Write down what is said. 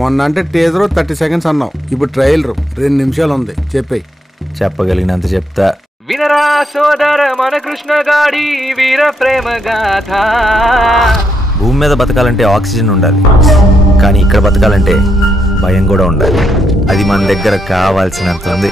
మొన్న అంటే teaser 30 seconds అన్నావు, ఇప్పుడు ట్రైలర్ 2 నిమిషాలు ఉంది. చెప్పేయి. చెప్పగలిగినంత చెప్తా. వినరా సోదర మన కృష్ణగాడి వీర ప్రేమ గాథ. భూమి మీద బతకాలంటే ఆక్సిజన్ ఉండాలి, కానీ ఇక్కడ బతకాలంటే భయం కూడా ఉండాలి. అది మన దగ్గర కావాల్సినంత ఉంది.